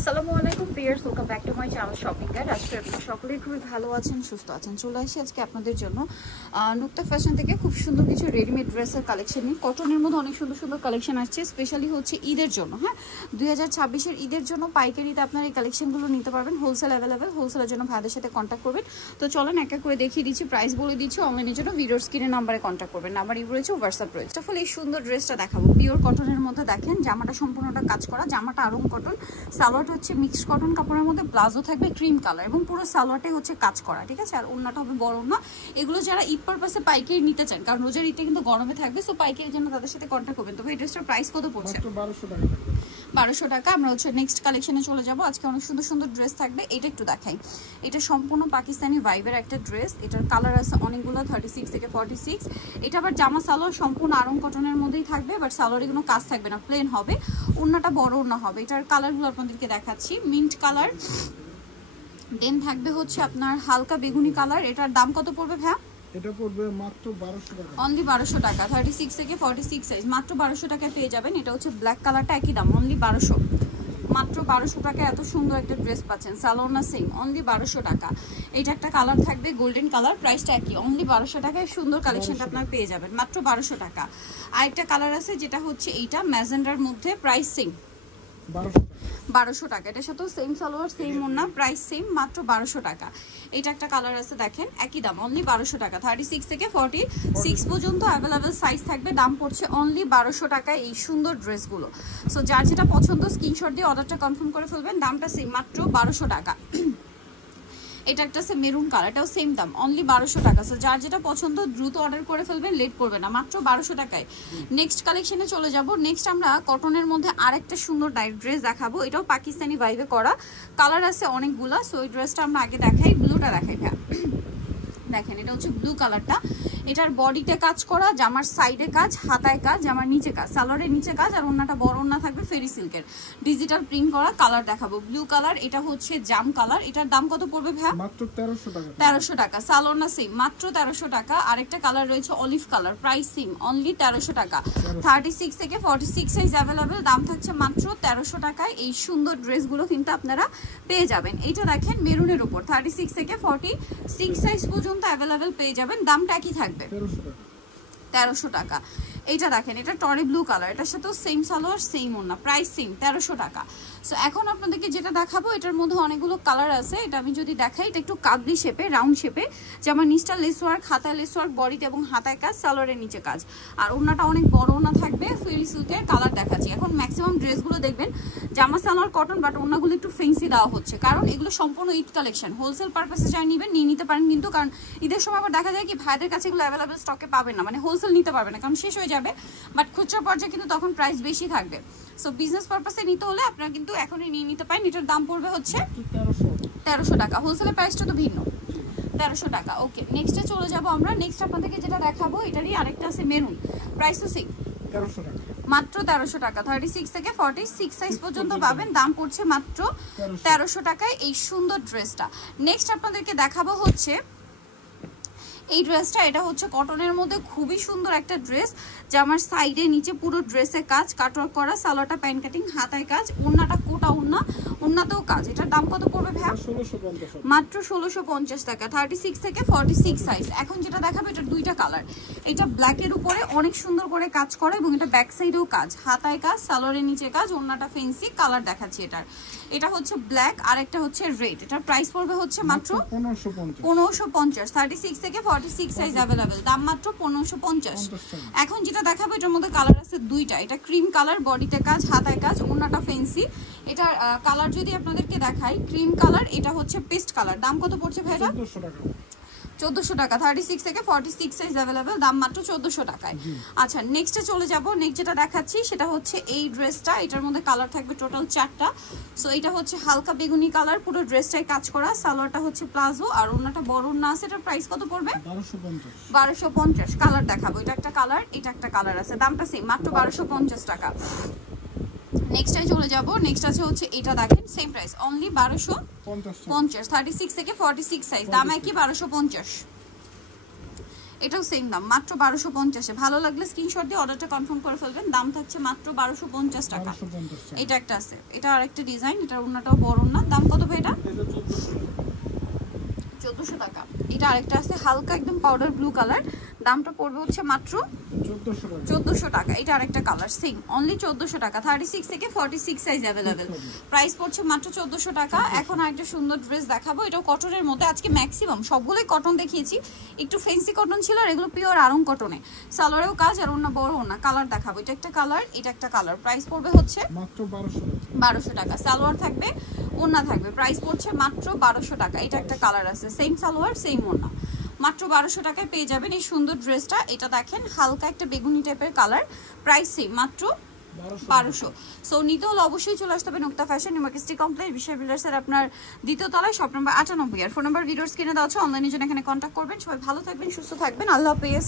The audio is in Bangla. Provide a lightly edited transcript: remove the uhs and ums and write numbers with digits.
আসসালামু আলাইকুম viewers, welcome back to my channel shopping guide. আজকে আপনারা সকলেই খুবই ভালো আছেন, সুস্থ আছেন। চলে আসি আজকে আপনাদের জন্য নুক্তা ফ্যাশন থেকে খুব সুন্দর কিছু রেডিমেড ড্রেসের কালেকশন নিয়ে। কটনের মধ্যে অনেক সুন্দর সুন্দর কালেকশন আসছে, স্পেশালি হচ্ছে ঈদের জন্য। হ্যাঁ, 2026-এর ঈদের জন্য পাইকারিতে আপনারা এই কালেকশনগুলো নিতে পারবেন। হোলসেল অ্যাভেলেবেল, হোলসেলের জন্য ভাইদের সাথে কন্ট্যাক্ট করবেন। তো চলেন এক এক করে দেখিয়ে দিচ্ছি, প্রাইস বলে দিচ্ছি। অনলাইনের জন্য ভিডিওর স্ক্রিনে নাম্বারে কন্ট্যাক্ট করবেন। নাম্বার ইউ রয়েছে, হোয়াটসঅ্যাপ রয়েছে। ফলে এই সুন্দর ড্রেসটা দেখাবো পিওর কটনের মধ্যে। দেখেন জামাটা সম্পূর্ণটা কাজ করা, জামাটা আরং কটন, সালোয়ারটা হচ্ছে মিক্সড কটন কাপড়ের মধ্যে, প্লাজো থাকবে ক্রিম কালার এবং পুরো সালোয়ারটাই হচ্ছে কাজ করা, ঠিক আছে। আর ওন্নাটা হবে বড় ওন্না। এগুলো যারা ঈদ পারপাসে পাইকারি নিতে চান, কারণ রোজার ঈদটা কিন্তু গরমে থাকবে, সো পাইকারির জন্য তাদের সাথে কন্ট্যাক্ট করবেন। তবে এই ড্রেসটার প্রাইস কত পড়ছে? 1200 টাকা। আমরা হচ্ছে নেক্সট কালেকশনে চলে যাব। আজকে অনেক সুন্দর সুন্দর ড্রেস থাকবে। এটা একটু দেখাই। এটা সম্পূর্ণ পাকিস্তানি ভাইবের একটা ড্রেস। এটার কালার আছে অনেকগুলো, 36 থেকে 46। এটা আবার জামা সালোয়ার সম্পূর্ণ আরং কটনের মধ্যেই থাকবে, বাট সালোয়ারে কোনো কাজ থাকবে না, প্লেন হবে। ওন্নাটা বড় ওন্না হবে। এটার কালারগুলো আপনাদেরকে দেখাচ্ছি। মিন্ট কালার, দেন থাকবে হচ্ছে আপনার হালকা বেগুনি কালার। এটার দাম কত পড়বে ভাইয়া? এটা পড়বে মাত্র 1200 টাকা। অনলি 1200 টাকা। 36 থেকে 46 সাইজ মাত্র 1200 টাকায় পেয়ে যাবেন। এটা হচ্ছে ব্ল্যাক কালারটা, একই দাম অনলি 1200। মাত্র 1200 টাকায় এত সুন্দর একটা ড্রেস পাচ্ছেন। সালোনা সেম, অনলি 1200 টাকা। এটা একটা কালার থাকবে গোল্ডেন কালার, প্রাইসটা একই, অনলি 1200 টাকায় সুন্দর কালেকশনটা আপনারা পেয়ে যাবেন মাত্র 1200 টাকা। আরেকটা কালার আছে যেটা হচ্ছে এইটা ম্যাজেন্ডার মধ্যে, প্রাইস সেম 1200 টাকা। এটার সাথেও সেম সালোয়ার সেম ওন্না, প্রাইস সেম মাত্র 1200 টাকা। এটা একটা কালার আছে দেখেন, একই দাম অনলি 1200 টাকা। 36 থেকে 46 পর্যন্ত অ্যাভেলেবেল সাইজ থাকবে। দাম পড়ছে অনলি 1200 টাকায় এই সুন্দর ড্রেসগুলো। সো যার যেটা পছন্দ স্ক্রিনশট দিয়ে অর্ডারটা কনফার্ম করে ফেলবেন। দামটা সেম মাত্র 1200 টাকা। এটা একটা আছে মেরুন কালার, এটাও সেম দাম অনলি 1200 টাকা। সো যার যেটা পছন্দ দ্রুত অর্ডার করে ফেলবেন, লেট করবে না, মাত্র 1200 টাকায়। নেক্সট কালেকশনে চলে যাব। নেক্সট আমরা কটনের মধ্যে আরেকটা সুন্দর ড্রেস দেখাবো। এটাও পাকিস্তানি ভাইবে করা, কালার আছে অনেকগুলা। সো এই ড্রেসটা আমরা আগে দেখাই, ব্লুটা দেখাই ভাই। দেখেন এটা হচ্ছে ব্লু কালারটা। এটার বডিতে কাজ করা, জামার সাইডে কাজ, হাতায় কাজ, জামার নিচে কাজ, সালোয়ারের নিচে কাজ, আর ওন্নাটা বড় ওন্না থাকবে ফেরি সিল্কের, ডিজিটাল প্রিন্ট করা। কালার দেখাবো ব্লু কালার। এটা হচ্ছে জাম কালার। এটার দাম কত পড়বে ভাইয়া? মাত্র 1300 টাকা। 1300 টাকা। সালোনা সেম মাত্র 1300 টাকা। আরেকটা কালার রয়েছে olive colour, price same only 1300 টাকা। 36 থেকে 46 সাইজ অ্যাভেলেবেল। দাম থাকছে মাত্র 1300 টাকায়। এই সুন্দর ড্রেসগুলো কিন্তু আপনারা পেয়ে যাবেন। এইটা দেখেন মেরুনের উপর, 36 থেকে 46 সাইজ পর্যন্ত অ্যাভেলেবেল পেয়ে যাবেন। দামটা কি থাকবে? 1300 টাকা। এইটা দেখেন, এটা টরি ব্লু কালার, এটার সাথেও সেম সালোয়ার সেম ওন্না, প্রাইস সেম 1300 টাকা। সো এখন আপনাদেরকে যেটা দেখাবো, এটার মধ্যে অনেকগুলো কালার আছে। এটা আমি যদি দেখাই, এটা একটু কাবলি শেপে, রাউন্ড শেপে, যেমন নিচটা লেস ওয়ার্ক, হাতায় লেস ওয়ার্ক, বডিতে এবং হাতায় কাজ, সালোয়ারের নিচে কাজ, আর ওন্নাটা অনেক বড় ওন্না থাকবে। ফেরি সিল্কের কালার দেখাচ্ছি। এখন ম্যাক্সিমাম ড্রেসগুলো দেখবেন জামা সালোয়ার কটন, বাট ওন্নাগুলো একটু ফেন্সি দেওয়া হচ্ছে, কারণ এগুলো সম্পূর্ণ ঈদ কালেকশন। হোলসেল পারপাসে যারা নেবেন নিয়ে নিতে পারেন, কিন্তু কারণ ঈদের সময় আবার দেখা যায় কি ভাইদের কাছে এগুলো অ্যাভেলেবেল স্টকে পাবেন না, মানে হোলসেল নিতে পারবে না, কারণ শেষ হয়ে যাবে। বাট খুচরা পর্যায়ে কিন্তু তখন প্রাইস বেশি থাকবে। সো বিজনেস পারপাসে নিতে হলে আপনারা কিন্তু এখনই নিয়ে নিতে পারেন। এটার দাম পড়বে হচ্ছে 1300 টাকা। হোলসেলের প্রাইসটা তো ভিন্ন, 1300 টাকা। ওকে, নেক্সটে চলে যাব আমরা। নেক্সট আপনাদেরকে যেটা দেখাবো, এটারই আরেকটা আছে মেরুন, প্রাইস তো সেম 1300 টাকা, মাত্র 1300 টাকা। 36 থেকে 46 সাইজ পর্যন্ত পাবেন। দাম পড়ছে মাত্র 1300 টাকায় এই সুন্দর ড্রেসটা। নেক্সট আপনাদেরকে দেখাবো হচ্ছে এই ড্রেসটা। এটা হচ্ছে কটনের মধ্যে খুবই সুন্দর একটা ড্রেস। জামার সাইডে নিচে পুরো ড্রেসে কাজ, কাটওয়ার্ক করা, সালোয়ারটা প্যান্ট কাটিং, হাতায় কাজ, ওন্নাটা কোটা ওন্না, ওন্নাতেও কাজ। এটার দাম কত পড়বে ভাইয়া? 1650 মাত্র 1650 টাকা। 36 থেকে 46 সাইজ। এখন যেটা দেখাবো, এটা দুইটা কালার। এটা ব্ল্যাকের উপরে অনেক সুন্দর করে কাজ করা, এবং এটা ব্যাক সাইডেও কাজ, হাতায় কাজ, সালোয়ারের নিচে কাজ, ওন্নাটা ফেন্সি। কালার দেখাচ্ছি এটার। এটা হচ্ছে ব্ল্যাক, আর একটা হচ্ছে রেড। এটার প্রাইস পড়বে হচ্ছে মাত্র 1550। 36 থেকে 46 সাইজ অ্যাভেলেবেল। দাম মাত্র 1550। এখন যেটা দেখাবো, এটার মধ্যে কালার আছে দুইটা। এটা ক্রিম কালার, বডিতে কাজ, হাতায় কাজ, ওন্নাটা ফেন্সি। এটার কালার যদি আপনাদেরকে দেখাই, ক্রিম কালার, এটা হচ্ছে পেস্ট কালার। দাম কত পড়ছে ভাইরা? 1400 টাকা। 1400 টাকা। 36 থেকে 46 সাইজ অ্যাভেলেবেল। দাম মাত্র 1400 টাকায়। আচ্ছা, নেক্সটে চলে যাব। নেক্সট যেটা দেখাচ্ছি সেটা হচ্ছে এই ড্রেসটা। এটার মধ্যে কালার থাকবে টোটাল 4টা। সো এটা হচ্ছে হালকা বেগুনি কালার, পুরো ড্রেসটাই কাজ করা, সালোয়ারটা হচ্ছে প্লাজো, আর ওন্নাটা বড় ওন্না আছে। এটার প্রাইস কত পড়বে? 1250। কালার দেখাবো। এটা একটা কালার, এটা একটা কালার আছে। দামটা সেম, মাত্র 1250 টাকা। নেক্সটে চলে যাব। নেক্সট আছে হচ্ছে এটা, দেখেন সেম প্রাইস অনলি 1250। 36 থেকে 46 সাইজ, দাম একই 1250। এটাও সেম দাম মাত্র 1250 এ। ভালো লাগলে স্ক্রিনশট দিয়ে অর্ডারটা কনফার্ম করে ফেলবেন। দাম থাকছে মাত্র 1250 টাকা। 1250 টাকা। এটা একটা আছে, এটা আরেকটা ডিজাইন, এটার ওন্নাটাও বড় না। দাম কত ভাই এটা? 1400 টাকা। এটা আরেকটা আছে হালকা একদম পাউডার ব্লু কালার, দামটা পড়বে হচ্ছে মাত্র 1400 টাকা। এটা আরেকটা কালার সেম, অনলি 1400 টাকা। 36 থেকে 46 সাইজ अवेलेबल। প্রাইস পড়ছে মাত্র 1400 টাকা। এখন আরেকটা সুন্দর ড্রেস দেখাবো, এটাও কটনের মধ্যে। আজকে ম্যাক্সিমাম সবগুলোই কটন দেখিয়েছি, একটু ফেন্সি কটন ছিল আর এগুলো পিওর আরং কটনে। সালোয়ারেও কাজ আর ওন্না বড় ওন্না। কালার দেখাবো, এটা একটা কালার, এটা একটা কালার। প্রাইস পড়বে হচ্ছে মাত্র 1200 টাকা। 1200 টাকা। সালোয়ার থাকবে, ওন্না থাকবে। প্রাইস পড়ছে মাত্র 1200 টাকা। এটা একটা কালার আছে, সেম সালোয়ার সেম ওন্না। মাত্র 1200 টাকায় পেয়ে যাবেন এই সুন্দর ড্রেসটা। এটা দেখেন হালকা একটা বেগুনি টাইপের কালার, প্রাইস সেম মাত্র 1200। সো নিতে হলে অবশ্যই চলে আসতে হবে নুক্তা ফ্যাশন, ইউনিভার্সিটি কমপ্লেক্স, বিশাল বিল্ডার্সের আপনার দ্বিতীয় তলায়, শপ নম্বর 98। আর ফোন নাম্বার ভিডিওর স্ক্রিনে দেওয়া আছে, অনলাইনের জন্য এখানে কন্ট্যাক্ট করবেন। সবাই ভালো থাকবেন, সুস্থ থাকবেন, আল্লাহ হাফেজ।